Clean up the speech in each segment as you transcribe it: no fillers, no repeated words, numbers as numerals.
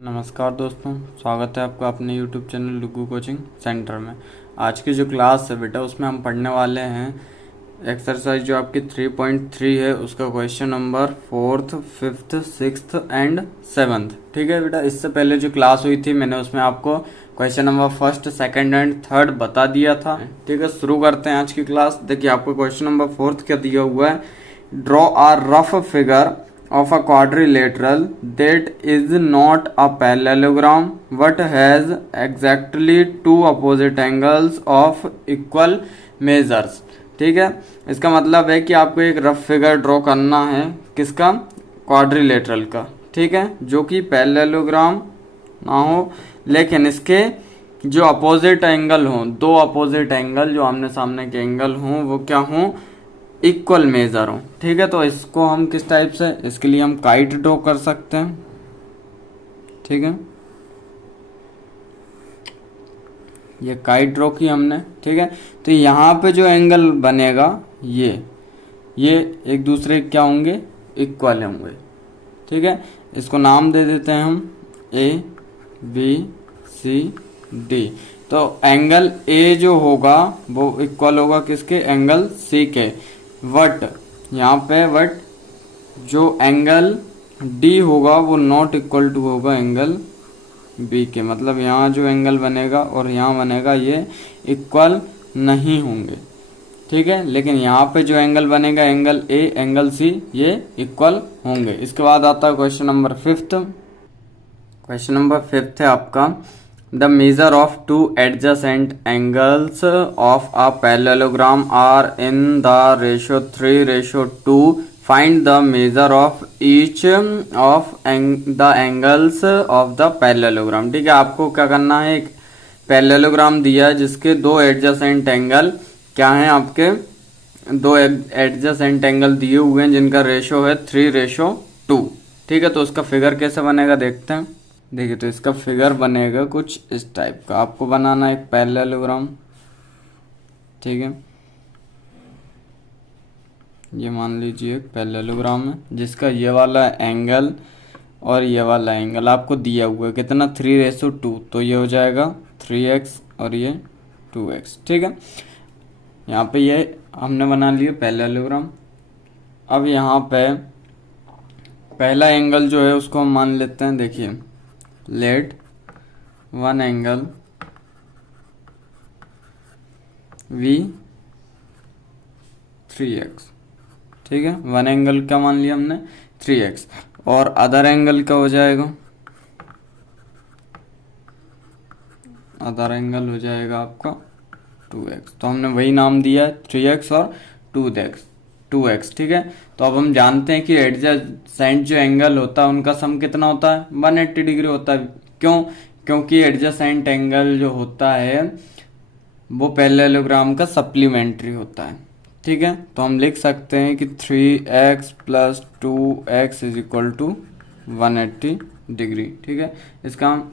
नमस्कार दोस्तों, स्वागत है आपका अपने YouTube channel Lugu coaching centre में। आज की जो क्लास है बेटा उसमें हम पढ़ने वाले हैं एक्सरसाइज जो आपकी 3.3 है उसका question number 4th, 5th, 6th and 7th। ठीक है बेटा, इससे पहले जो क्लास हुई थी मैंने उसमें आपको question number 1st, 2nd and 3rd बता दिया था। ठीक है, शुरू करते हैं आज की क्लास। देखिए आपको क्वेश्चन नंबर 4th क्या दिया हुआ है। Draw a rough figure of a quadrilateral that is not a parallelogram but has exactly two opposite angles of equal measures। ठीक है, इसका मतलब है कि आपको एक रफ फिगर ड्रॉ करना है किसका, क्वाड्रिलेटरल का। ठीक है, जो कि पैरेललोग्राम ना हो लेकिन इसके जो अपोजिट एंगल हों, दो अपोजिट एंगल जो आमने सामने के एंगल हों वो क्या हों, इक्वल मेजर हो। ठीक है, तो इसको हम किस टाइप से, इसके लिए हम काइट ड्रॉ कर सकते हैं। ठीक है, ये काइट ड्रॉ की हमने। ठीक है, तो यहाँ पे जो एंगल बनेगा ये एक दूसरे क्या होंगे, इक्वल होंगे। ठीक है, इसको नाम दे देते हैं हम ABCD। तो एंगल A जो होगा वो इक्वल होगा किसके, एंगल C के। वट यहाँ पे वट जो एंगल D होगा वो नॉट इक्वल टू होगा एंगल B के। मतलब यहाँ जो एंगल बनेगा और यहाँ बनेगा ये इक्वल नहीं होंगे। ठीक है, लेकिन यहाँ पे जो एंगल बनेगा एंगल A, एंगल C ये इक्वल होंगे। इसके बाद आता है question number 5th। Question number 5th है आपका, The measure of two adjacent angles of a parallelogram are in the ratio 3:2. Find the measure of each of the angles of the parallelogram। ठीक है, आपको क्या करना है, एक पैरेललोग्राम दिया है जिसके दो एडजेसेंट एंगल क्या हैं, आपके दो एडजेसेंट एंगल दिए हुए हैं जिनका रेशो है 3:2। ठीक है, तो उसका फिगर कैसे बनेगा देखते हैं। देखिए, तो इसका फिगर बनेगा कुछ इस टाइप का। आपको बनाना है एक पैरेललोग्राम। ठीक है, ये मान लीजिए एक पैरेललोग्राम है जिसका ये वाला एंगल और ये वाला एंगल आपको दिया हुआ है कितना, 3:2। तो ये हो जाएगा 3x और ये 2x। ठीक है, यहाँ पे ये हमने बना लिया पैरेललोग्राम। अब यहाँ पे पहला एंगल जो है उसको हम मान लेते हैं। देखिए, late one angle V 3x। ठीक है, वन एंगल का मान लिया हमने 3x और अदर एंगल का हो जाएगा, अदर एंगल हो जाएगा आपका 2x। तो हमने वही नाम दिया है 3x और 2x। ठीक है, तो अब हम जानते हैं कि एडजेसेंट जो एंगल होता है उनका सम कितना होता है, 180 डिग्री होता है। क्यों, क्योंकि एडजेसेंट एंगल जो होता है वो पैरेललोग्राम का सप्लीमेंट्री होता है। ठीक है, तो हम लिख सकते हैं कि 3x + 2x = 180 डिग्री। ठीक है, इसका हम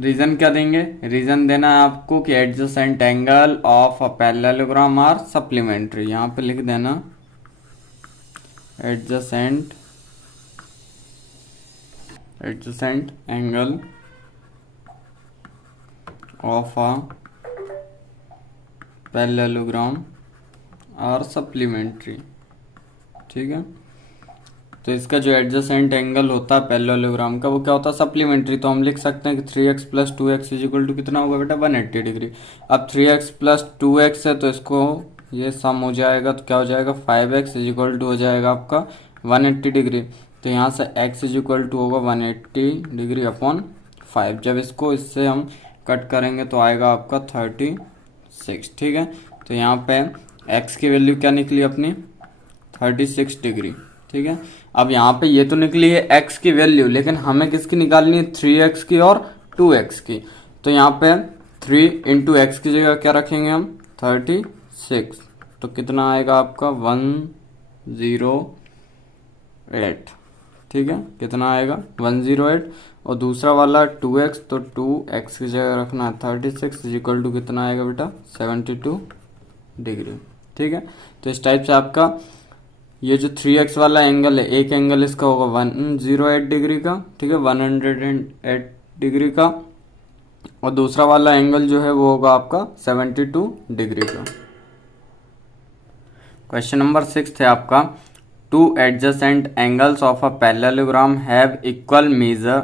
रीजन क्या देंगे, रीजन देना है आपको कि adjacent angle of a parallelogram are supplementary. यहाँ पे लिख देना adjacent angle of a parallelogram are supplementary. ठीक है, तो इसका जो एडजेसेंट एंगल होता है पैरेललोग्राम का वो क्या होता है, सप्लीमेंट्री। तो हम लिख सकते हैं कि 3x + 2x = कितना होगा बेटा, 180 डिग्री। अब 3x + 2x है तो इसको ये सम हो जाएगा तो क्या हो जाएगा, 5x = हो जाएगा आपका 180 डिग्री। तो यहाँ से x = होगा 180 डिग्री अपॉन 5। जब इसको इससे हम कट करेंगे तो आएगा आपका 36। ठीक है, तो यहाँ पे x की वैल्यू क्या निकली अपनी, 36 डिग्री। ठीक है, अब यहाँ पे ये तो निकली है x की वैल्यू, लेकिन हमें किसकी निकालनी है, 3x की और 2x की। तो यहाँ पे 3 × x की जगह क्या रखेंगे हम, 36। तो कितना आएगा आपका 108। ठीक है, कितना आएगा 108। और दूसरा वाला 2x, तो 2x की जगह रखना है 36 = कितना आएगा बेटा, 72 डिग्री। ठीक है, तो इस टाइप से आपका ये जो 3x वाला एंगल है, एक एंगल इसका होगा 108 डिग्री का, ठीक है, 108 डिग्री का, और दूसरा वाला एंगल जो है वो होगा आपका 72 डिग्री का। क्वेश्चन नंबर 6 है आपका, two adjacent angles of a parallelogram have equal major,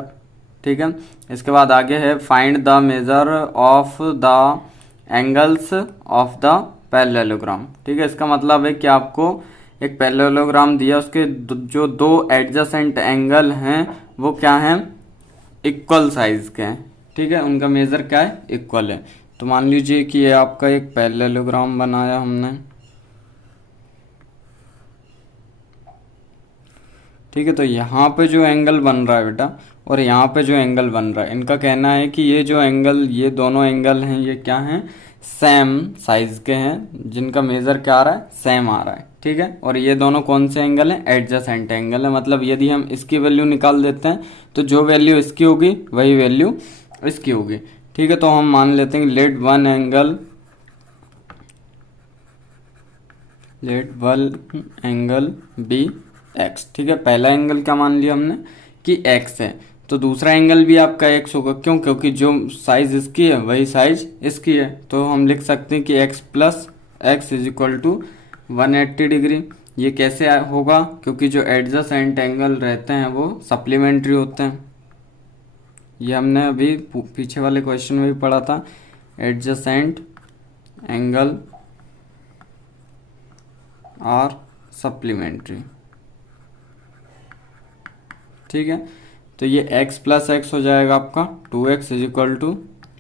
ठीक है। इसके बाद आगे है find the measure of the angles of the parallelogram, ठीक है। इसका मतलब है कि आपको एक पैरेललोग्राम दिया, उसके जो दो एडजेसेंट एंगल हैं वो क्या हैं, इक्वल साइज के हैं, ठीक है, उनका मेजर क्या है, इक्वल है। तो मान लीजिए कि ये आपका एक पैरेललोग्राम बनाया हमने, ठीक है। तो यहाँ पे जो एंगल बन रहा है बेटा और यहाँ पे जो एंगल बन रहा है, इनका कहना है कि ये जो एंगल, ये दोनों एंगल हैं, ये क्या हैं, सेम साइज के हैं, जिनका मेजर क्या आ रहा है, सेम आ रहा है, ठीक है। और ये दोनों कौन से एंगल हैं, एडजेसेंट एंगल है। मतलब यदि हम इसकी वैल्यू निकाल देते हैं तो जो वैल्यू इसकी होगी वही वैल्यू इसकी होगी, ठीक है। तो हम मान लेते हैं let one angle be x, ठीक है। पहला एंगल क्या मान लिया हमने कि एक्स है, तो दूसरा एंगल भी आपका एक्स होगा, क्यों, क्योंकि जो साइज इसकी है वही साइज इसकी है। तो हम लिख सकते हैं कि x plus x is equal to 180 degree. ये कैसे होगा, क्योंकि जो एडजेसेंट एंगल रहते हैं वो सप्लीमेंट्री होते हैं। ये हमने अभी पीछे वाले क्वेश्चन में भी पढ़ा था, एडजेसेंट एंगल आर सप्लीमेंट्री, ठीक है। तो ये x प्लस एक्स हो जाएगा आपका 2x is equal to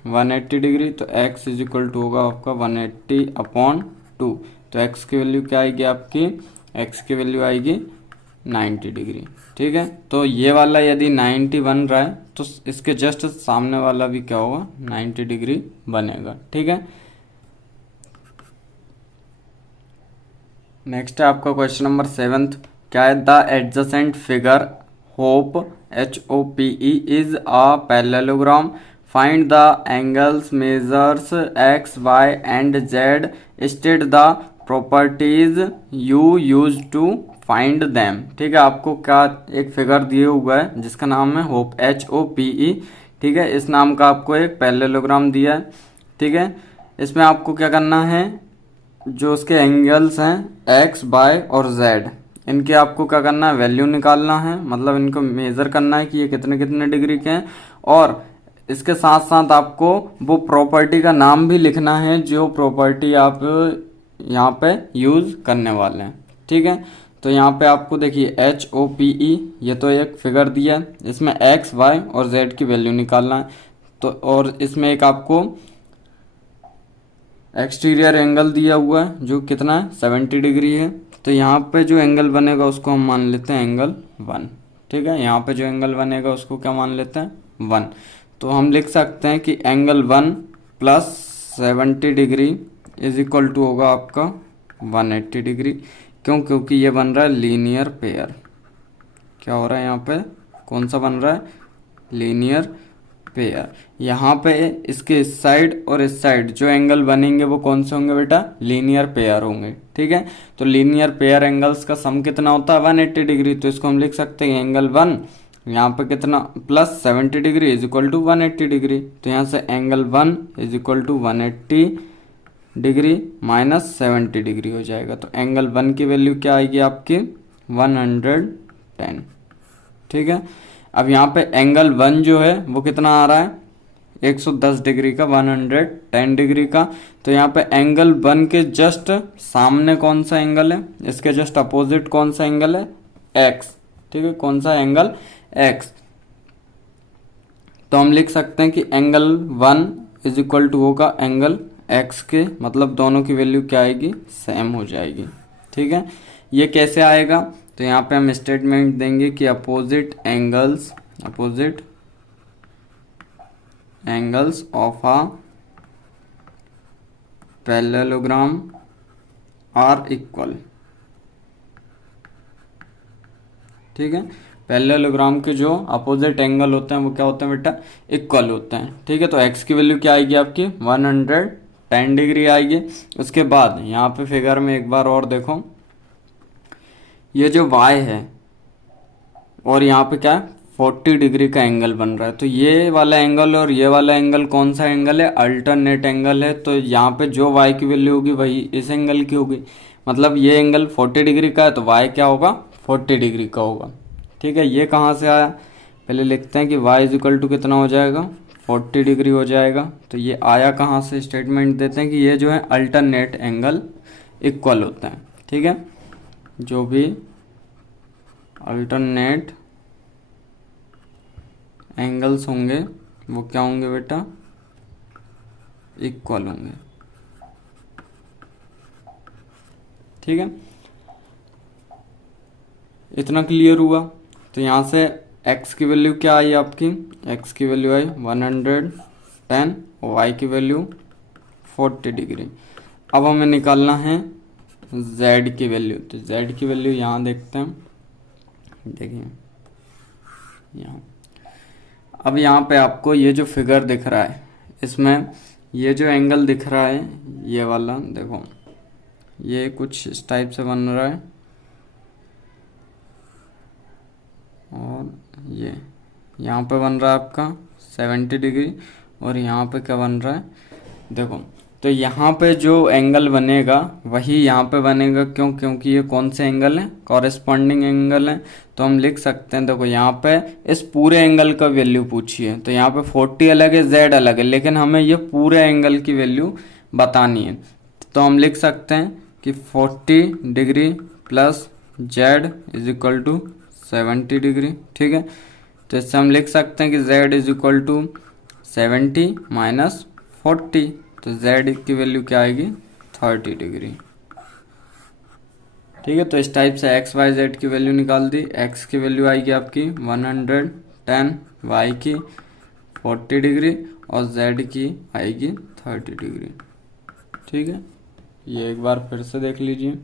180 degree, तो x इज इक्वल टू होगा आपका 180/2। तो x की वैल्यू क्या आएगी आपकी, x की वैल्यू आएगी 90 डिग्री, ठीक है। तो ये वाला यदि 90 बन रहा है तो इसके जस्ट सामने वाला भी क्या होगा, 90 डिग्री बनेगा, ठीक है। नेक्स्ट है आपका क्वेश्चन नंबर 7, क्या है, the adjacent figure hope HOPE is a parallelogram, find the angles, measures x, y and z, state the properties you use to find them, ठीक है। आपको क्या एक फिगर दिए हुआ है जिसका नाम है होप HOPE, ठीक है। इस नाम का आपको एक पैरेललोग्राम दिया है, ठीक है। इसमें आपको क्या करना है, जो उसके एंगल्स हैं x, y और z, इनके आपको क्या करना है, वैल्यू निकालना है, मतलब इनको मेजर करना है कि ये कितने कितने डिग्री के हैं। और इसके साथ साथ आपको वो प्रॉपर्टी का नाम भी लिखना है जो प्रॉपर्टी आप यहाँ पे यूज करने वाले हैं, ठीक है। तो यहाँ पे आपको देखिए HOPE, ये तो एक फिगर दिया है, इसमें x, y और z की वैल्यू निकालना है। तो और इसमें एक आपको एक्सटीरियर एंगल दिया हुआ है जो कितना है, 70 डिग्री है। तो यहाँ पे जो एंगल बनेगा उसको हम मान लेते हैं एंगल 1, ठीक है। यहाँ पे जो एंगल बनेगा उसको क्या मान लेते हैं, 1। तो हम लिख सकते हैं कि angle 1 plus 70 degree is equal to होगा आपका 180 डिग्री। क्यों, क्योंकि ये बन रहा है लीनियर पेयर। क्या हो रहा है यहाँ पे, कौन सा बन रहा है, लीनियर पेयर। यहाँ पे इसके इस साइड और इस साइड जो एंगल बनेंगे वो कौन से होंगे बेटा, लीनियर पेयर होंगे, ठीक है। तो लीनियर पेयर एंगल्स का सम कितना होता है, 180 डिग्री। तो इसको हम लिख सकते हैं एंगल 1 यहाँ पे कितना, plus 70 degree is equal to 180 degree. तो यहाँ से angle 1 is equal to 180 degree minus 70 degree हो जाएगा। तो एंगल 1 की वैल्यू क्या आएगी आपकी, 110, ठीक है। अब यहाँ पे एंगल 1 जो है वो कितना आ रहा है, 110 डिग्री का, 110 डिग्री का। तो यहाँ पे एंगल 1 के जस्ट सामने कौन सा एंगल है, इसके जस्ट अपोजिट कौन सा एंगल है, x, ठीक है। कौन सा एंगल, x। तो हम लिख सकते हैं कि एंगल 1 इज इक्वल टू होगा एंगल x के, मतलब दोनों की वैल्यू क्या आएगी, सेम हो जाएगी, ठीक है। ये कैसे आएगा, तो यहाँ पे हम स्टेटमेंट देंगे कि opposite angles of a parallelogram are equal, ठीक है। पैरेललोग्राम के जो अपोजिट एंगल होते हैं वो क्या होते हैं बेटा, इक्वल होते हैं, ठीक है। तो x की वैल्यू क्या आएगी आपकी, 110 डिग्री आएगी। उसके बाद यहाँ पे फिगर में एक बार और देखो, ये जो y है और यहाँ पे क्या है 40 डिग्री का एंगल बन रहा है, तो ये वाला एंगल और ये वाला एंगल कौन सा एंगल है, अल्टरनेट एंगल है। तो यहाँ पे जो y की वैल्यू होगी वही इस एंगल की होगी, मतलब ये एंगल 40 डिग्री का है तो y क्या होगा 40 डिग्री का होगा। ठीक है, ये कहाँ से आया, पहले लिखते हैं कि y इज इक्वल टू कितना हो जाएगा 40 डिग्री हो जाएगा। तो ये आया कहाँ से, स्टेटमेंट देते हैं कि ये जो है अल्टरनेट एंगल इक्वल होता है। ठीक है, जो भी अल्टरनेट एंगल्स होंगे वो क्या होंगे बेटा, इक्वल होंगे। ठीक है, इतना क्लियर हुआ। तो यहाँ से x की वैल्यू क्या आई आपकी, x की वैल्यू आई 110 और y की वैल्यू 40 डिग्री। अब हमें निकालना है z की वैल्यू, तो z की वैल्यू यहाँ देखते हैं, देखिए यहाँ। अब यहाँ पे आपको ये जो फिगर दिख रहा है इसमें ये जो एंगल दिख रहा है ये वाला, देखो ये कुछ इस टाइप से बन रहा है और ये यहाँ पे बन रहा है आपका 70 डिग्री और यहाँ पे क्या बन रहा है देखो। तो यहाँ पे जो एंगल बनेगा वही यहाँ पे बनेगा, क्यों, क्योंकि ये कौन से एंगल है, कॉरेस्पॉन्डिंग एंगल है। तो हम लिख सकते हैं, देखो यहाँ पे इस पूरे एंगल का वैल्यू पूछी है, तो यहाँ पे 40 अलग है, z अलग है, लेकिन हमें ये पूरे एंगल की वैल्यू बतानी है। तो हम लिख सकते हैं कि 40 degree plus z is equal to 70 degree. ठीक है, तो इससे हम लिख सकते हैं कि z is equal to 70 minus 40, तो z की वैल्यू क्या आएगी 30 डिग्री। ठीक है, तो इस टाइप से x y z की वैल्यू निकाल दी। x की वैल्यू आएगी आपकी 110, y की 40 डिग्री और z की आएगी 30 डिग्री। ठीक है, ये एक बार फिर से देख लीजिए।